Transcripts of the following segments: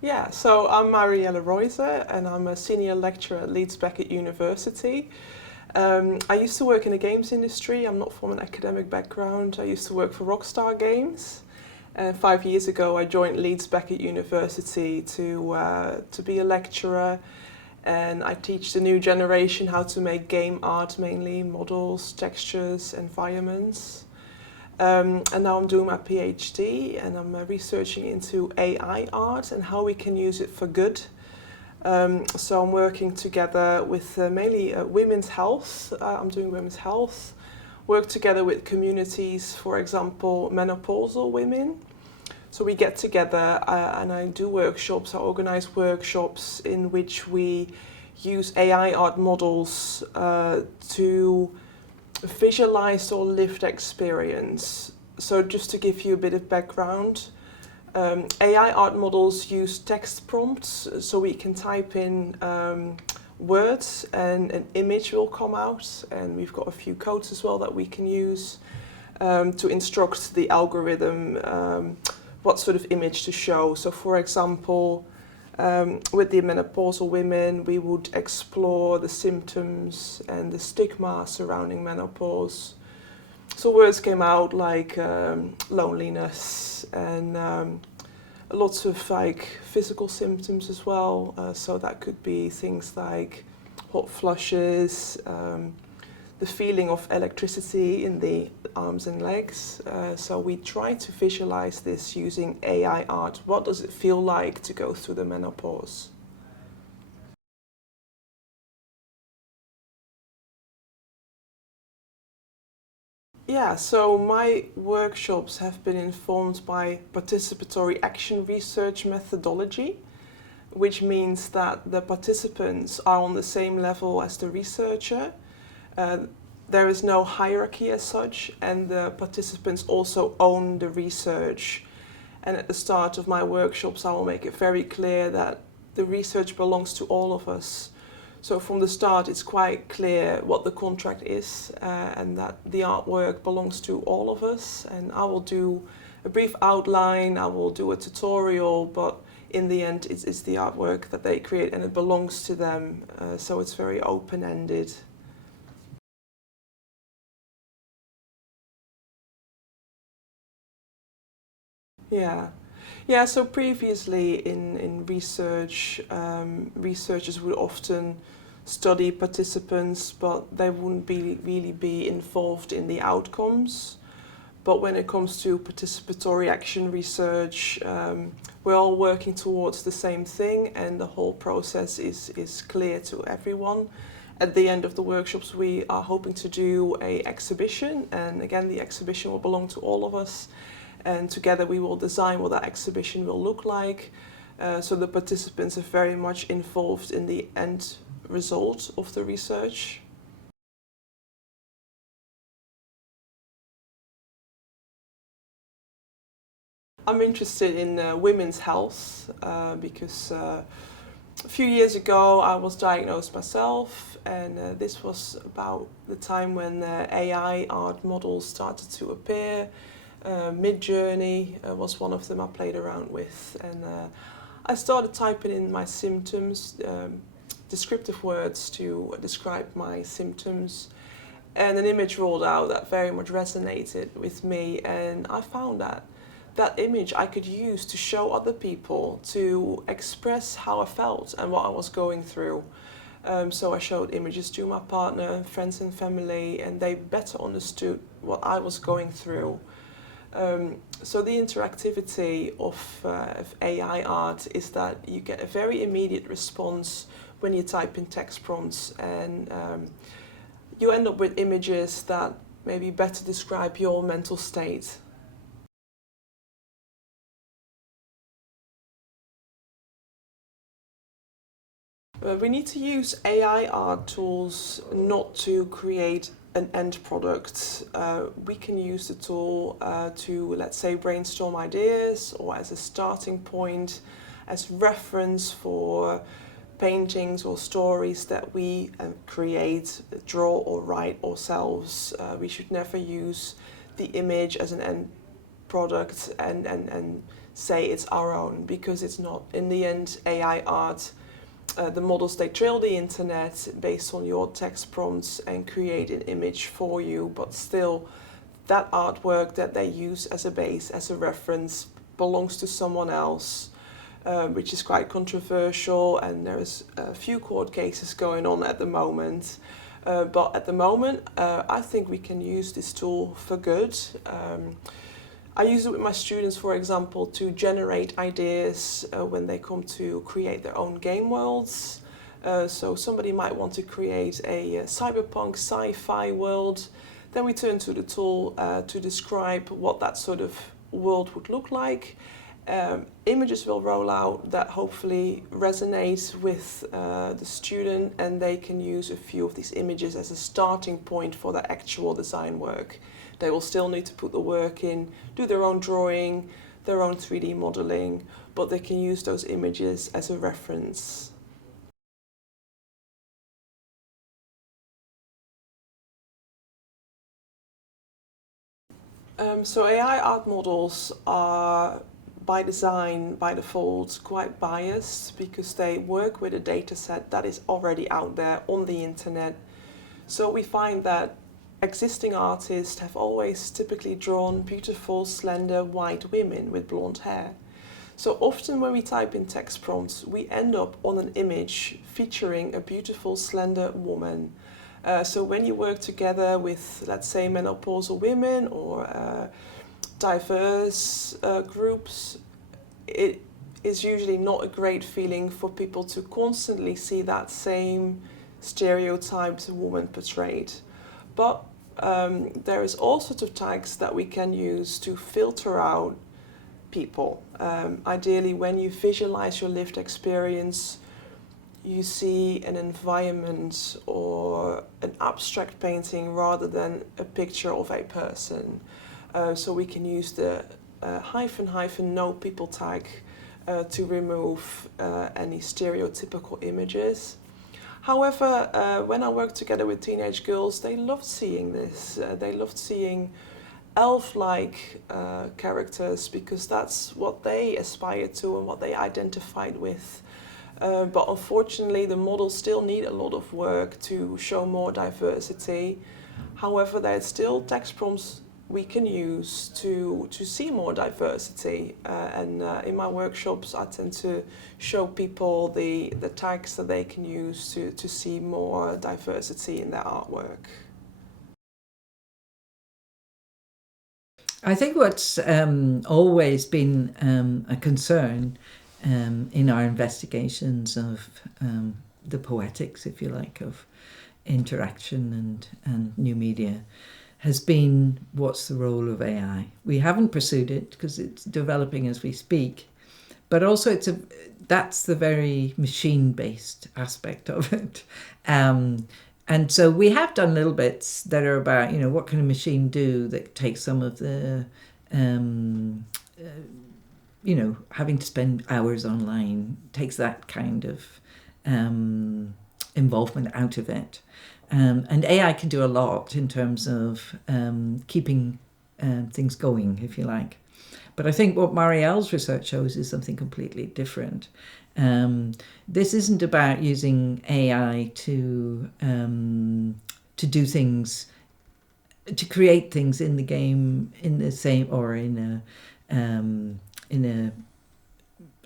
Yeah, so I'm Marielle Reuser and I'm a senior lecturer at Leeds Beckett University. I used to work in the games industry. I'm not from an academic background. I used to work for Rockstar Games. And 5 years ago, I joined Leeds Beckett University to be a lecturer. And I teach the new generation how to make game art, mainly models, textures, environments. And now I'm doing my PhD and I'm researching into AI art and how we can use it for good. So I'm working together with mainly women's health. I'm doing women's health. Work together with communities, for example, menopausal women. So we get together and I do workshops. I organize workshops in which we use AI art models to visualized or lived experience. So just to give you a bit of background, AI art models use text prompts, so we can type in words and an image will come out, and we've got a few codes as well that we can use to instruct the algorithm what sort of image to show. So for example, with the menopausal women, we would explore the symptoms and the stigma surrounding menopause. So words came out like loneliness and lots of like physical symptoms as well. So that could be things like hot flushes, the feeling of electricity in the arms and legs. So we try to visualize this using AI art. What does it feel like to go through the menopause? Yeah, so my workshops have been informed by participatory action research methodology, which means that the participants are on the same level as the researcher. Uh, there is no hierarchy as such, and the participants also own the research. And at the start of my workshops, I will make it very clear that the research belongs to all of us. So from the start, it's quite clear what the contract is and that the artwork belongs to all of us. And I will do a brief outline, I will do a tutorial, but in the end, it's the artwork that they create and it belongs to them. So it's very open-ended. Yeah. Yeah, so previously in research, researchers would often study participants, but they wouldn't really be involved in the outcomes. But when it comes to participatory action research, we're all working towards the same thing and the whole process is clear to everyone. At the end of the workshops, we are hoping to do a exhibition, and again, the exhibition will belong to all of us. And together we will design what that exhibition will look like. So the participants are very much involved in the end result of the research. I'm interested in women's health because a few years ago I was diagnosed myself, and this was about the time when AI art models started to appear. Mid-Journey was one of them I played around with, and I started typing in my symptoms, descriptive words to describe my symptoms, and an image rolled out that very much resonated with me, and I found that that image I could use to show other people, to express how I felt and what I was going through. So I showed images to my partner, friends and family, and they better understood what I was going through. So the interactivity of AI art is that you get a very immediate response when you type in text prompts, and you end up with images that maybe better describe your mental state. We need to use AI art tools not to create an end product. We can use the tool to, let's say, brainstorm ideas or as a starting point, as reference for paintings or stories that we create, draw or write ourselves. We should never use the image as an end product and say it's our own, because it's not. In the end, AI art, the models, they trail the internet based on your text prompts and create an image for you, but still that artwork that they use as a base, as a reference, belongs to someone else, which is quite controversial, and there's a few court cases going on at the moment. But at the moment, I think we can use this tool for good. I use it with my students, for example, to generate ideas when they come to create their own game worlds. So somebody might want to create a cyberpunk sci-fi world. Then we turn to the tool to describe what that sort of world would look like. Images will roll out that hopefully resonate with the student, and they can use a few of these images as a starting point for their actual design work. They will still need to put the work in, do their own drawing, their own 3D modeling, but they can use those images as a reference. So AI art models are by design, by default, quite biased because they work with a data set that is already out there on the internet. So we find that existing artists have always typically drawn beautiful, slender, white women with blonde hair. So often when we type in text prompts, we end up on an image featuring a beautiful, slender woman. So when you work together with, let's say, menopausal women or diverse groups, it is usually not a great feeling for people to constantly see that same stereotyped woman portrayed. But there is all sorts of tags that we can use to filter out people. Ideally, when you visualize your lived experience, you see an environment or an abstract painting rather than a picture of a person. So we can use the --no people tag to remove any stereotypical images. However, when I worked together with teenage girls, they loved seeing this. They loved seeing elf-like characters because that's what they aspired to and what they identified with. But unfortunately, the models still need a lot of work to show more diversity. However, there's still text prompts we can use to see more diversity. And in my workshops, I tend to show people the tags that they can use to see more diversity in their artwork. I think what's always been a concern in our investigations of the poetics, if you like, of interaction and new media has been, what's the role of AI? We haven't pursued it because it's developing as we speak, but also that's the very machine-based aspect of it. And so we have done little bits that are about, what can a machine do that takes some of the, having to spend hours online, takes that kind of involvement out of it. And AI can do a lot in terms of keeping things going, if you like. But I think what Marielle's research shows is something completely different. This isn't about using AI to do things, to create things in the game in the same or in a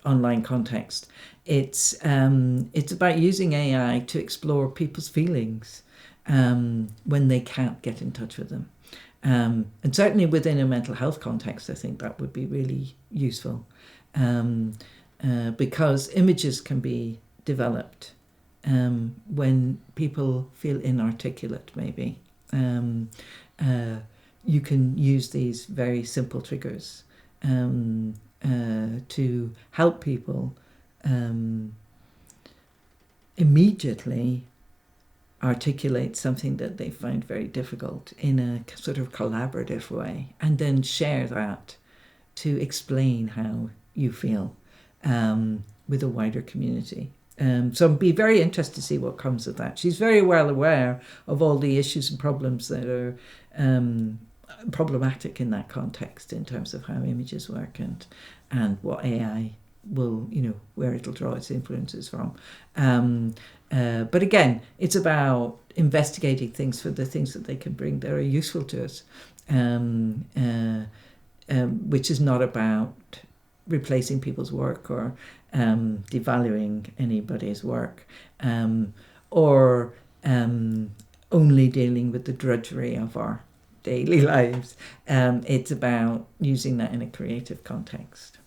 online context. It's about using AI to explore people's feelings when they can't get in touch with them. And certainly within a mental health context, I think that would be really useful. Because images can be developed when people feel inarticulate, maybe. You can use these very simple triggers to help people immediately articulate something that they find very difficult in a sort of collaborative way, and then share that to explain how you feel with a wider community. So I'd be very interested to see what comes of that. She's very well aware of all the issues and problems that are problematic in that context in terms of how images work and what AI will, where it'll draw its influences from. But again, it's about investigating things for the things that they can bring that are useful to us, which is not about replacing people's work or devaluing anybody's work, or only dealing with the drudgery of our daily lives. It's about using that in a creative context.